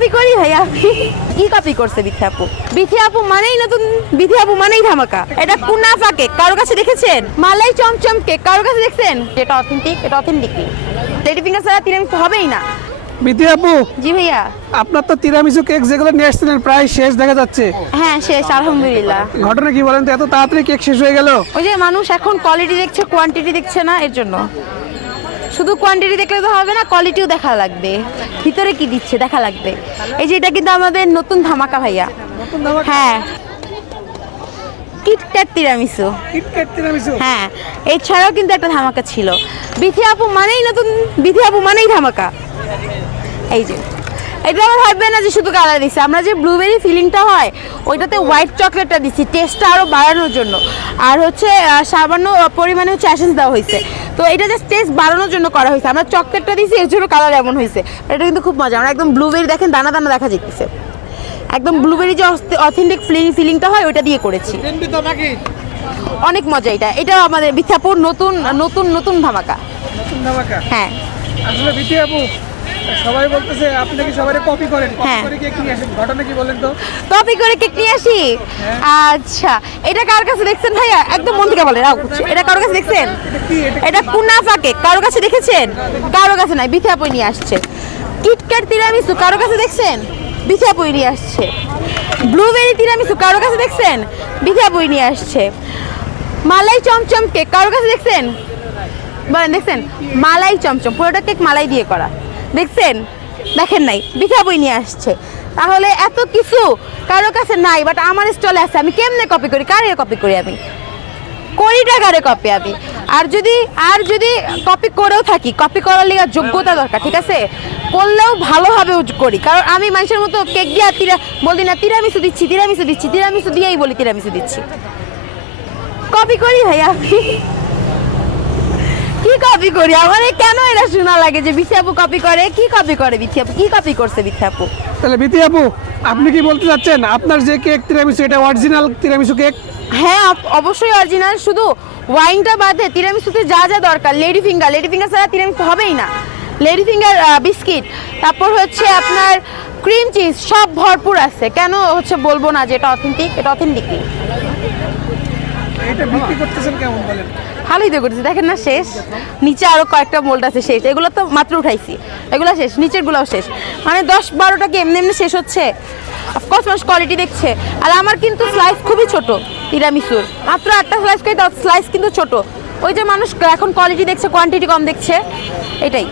Copy করি ভাইয়া। কি কপি করছে বিথি আপু? বিথি আপু মানেই নতুন, বিথি আপু মানেই ধামাকা। এটা কুনাফা কেক কারো কাছে দেখেছেন? মালাই চমচম কেক কারো কাছে দেখছেন? এটা অথেন্টিক, এটা অথেন্টিক। লেডি ফিঙ্গার ছাড়া তিরামিসু হবেই না। বিথি আপু, জি ভাইয়া। আপনার তো তিরামিসু কেক যেগুলো নিয়ে আসছিলেন প্রায় শেষ দেখা যাচ্ছে। হ্যাঁ শেষ আলহামদুলিল্লাহ। ঘটনা কি বলেন তো, এত তাড়াতাড়ি কেক শেষ হয়ে গেল? ওই যে মানুষ এখন কোয়ালিটি দেখছে, কোয়ান্টিটি দেখছে না, এর জন্য। শুধু কোয়ান্টিটি দেখলে তো হবে না, কোয়ালিটিও দেখা লাগবে, ভিতরে কি দিচ্ছে দেখা লাগবে। এই যে এটা কিন্তু আমাদের নতুন ধামাকা ভাইয়া। হ্যাঁ, কিটক্যাট তিরামিসু। কিটক্যাট তিরামিসু, হ্যাঁ, এছাড়াও কিন্তু একটা ধামাকা ছিল। বিথি আপু মানেই নতুন, বিথি আপু মানেই ধামাকা। এই যে এটা আমার ভাববে না যে শুধু কালার দিচ্ছে, আমরা যে ব্লুবেরি ফিলিংটা হয় ওইটাতে হোয়াইট চকলেটটা দিচ্ছি টেস্টটা আরও বাড়ানোর জন্য। আর হচ্ছে সামান্য পরিমাণে হচ্ছে অ্যাসেন্স দেওয়া হয়েছে, তো এটা জাস্ট টেস্ট বাড়ানোর জন্য করা হয়েছে। আমরা চকলেটটা দিচ্ছি এর জন্য কালার এমন হয়েছে। এটা কিন্তু খুব মজা। আমরা একদম ব্লুবেরি দেখেন দানা দানা দেখা যেতেছে, একদম ব্লুবেরি যে অথেন্টিক ফিলিংটা হয় ওইটা দিয়ে করেছি। অনেক মজা। এটাও আমাদের বিথি আপুর নতুন নতুন নতুন ধামাকা। হ্যাঁ আসলে বিথি আপু সবাই বলতেছে আপনি নাকি সবাইকে কপি করেন, কপি হ্যাঁ। করে কেক নিয়ে আসেন, ঘটনা কি বলেন তো? কপি করে কেক নিয়ে আসি। আচ্ছা, এটা কার কাছে দেখছেন ভাইয়া? একদম মন থেকে বলেন, এটা কারোর কাছে দেখছেন? এটা কুনাফা কেক কারোর কাছে দেখেছেন? কারোর কাছে নাই, বিথি আপুই নিয়ে আসছে। কিটক্যাট তিরামিসু কারোর কাছে দেখছেন? বিথি আপুই নিয়ে আসছে। ব্লুবেরি তিরামিসু কারোর কাছে দেখছেন? বিথি আপুই নিয়ে আসছে। মালাই চমচম কেক কারোর কাছে দেখছেন? বলেন দেখছেন? মালাই চমচম, পুরোটা কেক মালাই দিয়ে করা, দেখছেন? দেখেন নাই, বিথি আপুই নিয়ে আসছে। তাহলে এত কিছু কারোর কাছে নাই, বাট আমার স্টলে আছে। আমি কেমনে কপি করি? কারে কপি করি? আমি করিটা কারে কপি আমি? আর যদি কপি করেও থাকি, কপি করার লিগে যোগ্যতা দরকার, ঠিক আছে? করলেও ভালোভাবে করি, কারণ আমি মানুষের মতো কেক দিয়ে বলি না তিরামিসু দিচ্ছি, তিরামিসু দিচ্ছি, তিরামিসু দিয়েই বলি তিরামিসু দিচ্ছি। কপি করি ভাইয়া আমি। কি কপি করি? আমার কেন এটা শোনা লাগে যে বিথি আপু কপি করে? কি কপি করে বিথি আপু? কি কপি করছে বিথি আপু? তাহলে বিথি আপু আপনি কি বলতে চাচ্ছেন আপনার যে কেক তিরামিসু এটা অরিজিনাল তিরামিসু কেক? হ্যাঁ অবশ্যই অরিজিনাল। শুধু ওয়াইনটা বাদে তিরামিসুতে যা যা দরকার, লেডি ফিঙ্গার ছাড়া তিরামিসু হবেই না। লেডি ফিঙ্গার বিস্কিট, তারপর হচ্ছে আপনার ক্রিম চিজ, সব ভরপুর আছে। কেন হচ্ছে বলবো না যে এটা অথেন্টিক? এটা অথেন্টিকই। এটা বিক্রি করতেছেন কেমন বলেন? ভালোই তো করতেছি, দেখেন না শেষ। নিচে আরো কয়েকটা মোল্ড আছে শেষ, এগুলো তো মাত্র উঠাইছি, এগুলো শেষ, নিচের গুলোও শেষ। মানে 10-12টা কি এমনি এমনি শেষ হচ্ছে। অফকোর্স মানুষ কোয়ালিটি দেখছে। আর আমার কিন্তু স্লাইস খুবই ছোট তিরামিসুর, মাত্র 8টা স্লাইস করি, তাও স্লাইস কিন্তু ছোট। ওই যে মানুষ এখন কোয়ালিটি দেখছে, কোয়ান্টিটি কম দেখছে, এটাই।